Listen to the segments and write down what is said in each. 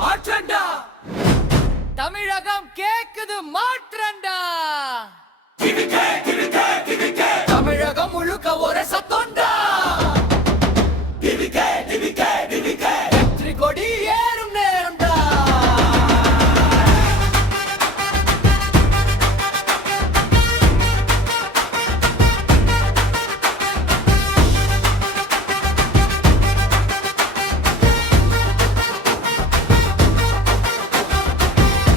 மாற்றண்டா தமிழகம் கேக்குது மாற்றண்டா தமிழகம் முழுக்க ஒரு சத்தொண்டா வெற்றி கொடி ஏறும் நேரம்டா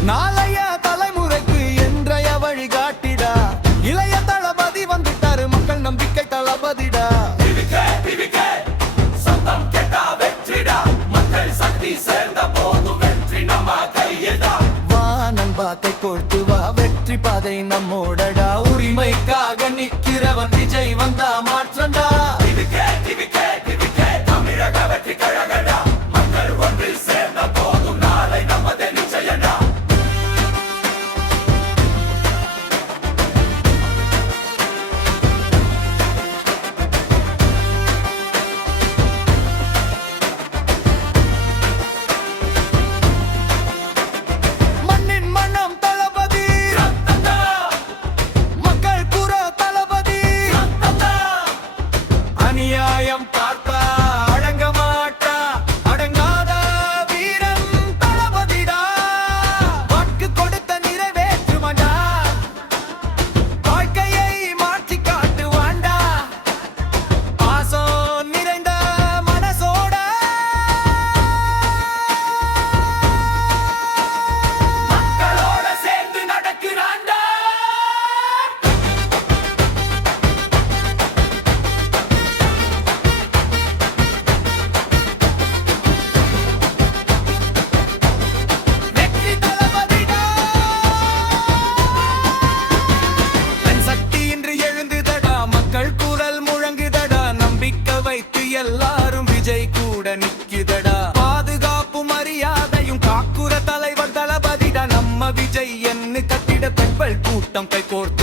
நாளைய தலைமுறைக்கு என்றைய வழிகாட்டிடா இளைய தளபதி வந்துட்டாரு மக்கள் நம்பிக்கை தளபதிடா சத்தம் கேட்டா வெற்றிடா மக்கள் சக்தி சேர்ந்த போது வெற்றி நம்ம கையடா வா நண்பா கை கொடுத்து வா வெற்றி பாதை நம்மோடடா உரிமைக்காக நிக்கிறவன் விஜய் வந்தா மாற்றண்டா தமிழக வெற்றி கழகடா மக்கள் ஒன்றில் சேர்ந்த போதும் நாளை நமது நிச்சயடா மண்ணின் மனம் தளபதி மக்கள் கூற தளபதி அநியாயம் பார்ப்பா அடங்க மாட்டா அடங்காத வீரன் தளபதிடா வாக்கு கொடுத்த நிறைவேற்றுமாண்டா வாழ்க்கையை மாற்றி காட்டுவாண்டா பாசம் நிறைந்த மனசோட மக்களோட சேர்ந்து நடக்கிறாண்டா வெற்றி தளபதிடா தன் சக்தி இன்று எழுந்துதடா மக்கள் குரல் முழங்குதடா நம்பிக்கை வைத்து எல்லாரும் விஜய் கூட நிக்குதடா பாதுகாப்பு மரியாதையும் காக்குற தலைவர் தளபதிடா நம்ம விஜய் என்ன கட்டிட பெண்கள் கூட்டம் கை கோர்த்து